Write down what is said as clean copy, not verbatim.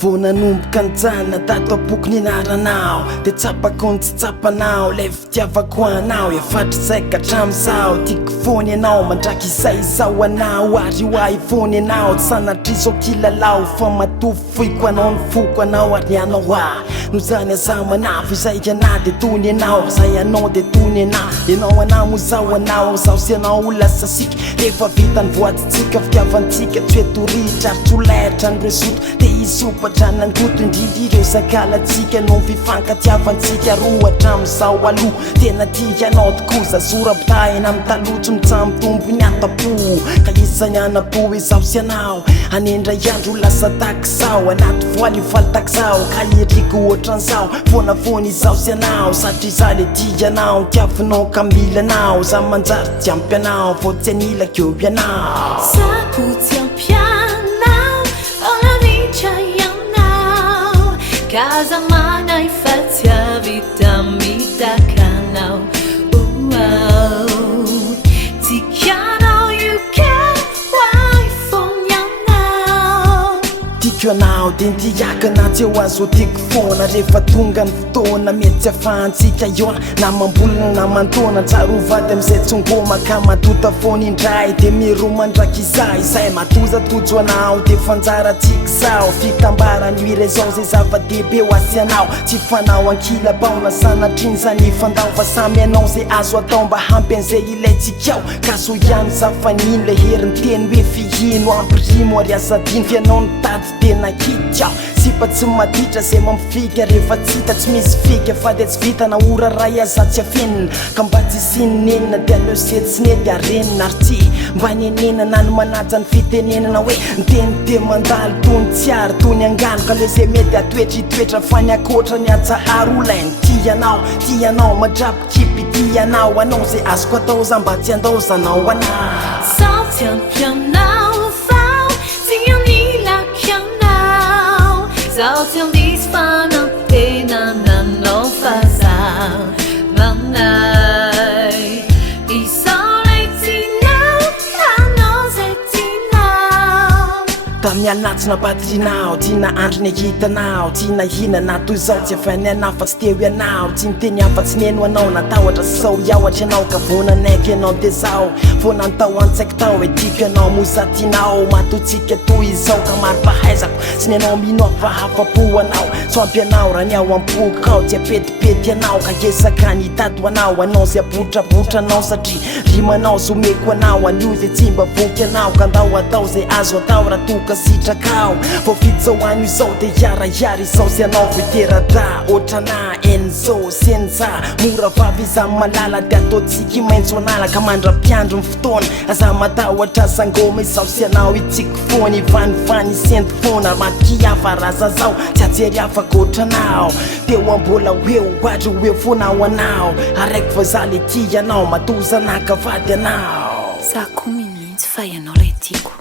voananomboka anjana tatoapoky nianaranao de tsapako ny tsy tsapanao le fitiavako anao efatra saika hatramin'izao tiako fony anao mandraky izay izao anao ary hoay fony anao tsy sanatrizao kilalao fa matofoiko anao ny foko anao ary anao no zany aza manafo izay ana de tony anao zay anao de tony anao anao mozao anao zao sy anao lasa siky rehefa vita ny voatitsika fitiavantsika tsy hoe toritra ary trolaitra ny resoto de isopatra nangoto indrindra ireo sakalatsika no fifankatiavantsika roa hatramin'izao aloha tena tika anao tokoa zazora-pitahina amin'ny talotso mitsambitombo ny atapo ka isany anapo izao sy anao anendra andro lasa takizao anaty voaly faly takizao ka eriko ohatran'izao fonafony izao sy anao satria za le tia anao tiavinao ka mila anao za manjary tiampy anao fô tsy anila keo ianao Saku tiampianao olavicha ianao Kaza mana ifatia vita mitakanao Tikianao yuke waifonyanao Tiako anao de ntiakana tsy eo azo tiako foana rehefa tonga ny fotoana mety tsy afahantsika iona na mambolona na mantona tsaro vady am'izay tsongoma ka matota fony indray de miromandraky izay matoza tojo anao de fanjaratsika zao fitambarany ire zao zay zava-dehibe ho asy anao tsy fanao ankila-baona sanatriny zany fandao fa samy anao zay azo atao mba hampy an'izay ilayntsika ao ka so ihany zafanino le heriny teny hoe fihino ampirimo ary asadiny fianao ny tady tena kitsa sipa tsy maditra zay mamifika rehefa tsy hita tsy misy fika fa de tsy vita na ora ray aza tsy afenina ka mba tsy sinenina de aleo setsine de arenina ary tsy mba nenenana ny manaja ny fitenenana hoe nyteny de mandalo tony tsy ary tony angano ka le zay mety atoetritoetra fa ny akoatra ny atsahary olainy tianao madrapikipy tianao anao zay azoko atao za mba tsy andao zanao anao Sao tiampianao sao tianilakianao Sao tiandisfanao tena nanao fazao Manay Isao lay tinao anao zay tinao tamin'ny alinatsina patrinao tiana andro ny ahitanao tiana hinana toy izao tsy afany anao fa tsy teo ianao tsy miteny afa-tsy neno anao natahotra sao iahotra anao ka vonanaiky anao de zao fo nantao antsaiko tao hoe tiako anao mosatinao matotsika toy izao ka maro-pahaizako sy ny anao mino afahafa-po anao soampy anao raha ny ao am-poka ao tsy apetipety anao ka esaka ny tato anao zay abotrabotra anao satria rimanao zomeko anao anio zay tsy mba voky anao ka andao atao zay azo atao raha toka sitrakao fô fitsao anio izao de iaraiary izao sy anao veterada ohatrana enzo senja mora vavy iza malala de ataotsika maintso anala ka mandra-piandro ny fotoana aza matahotra sangoma izao sy anao itsiko fony ivanivany senty fona makiafa raza zao tsy ajery afaka ohatranao teo ambola hoeo ohatry hoe fonao anao araiky fa za le tia anao matozanaka vady anao Za koa mihitsy fa ianao lay tiako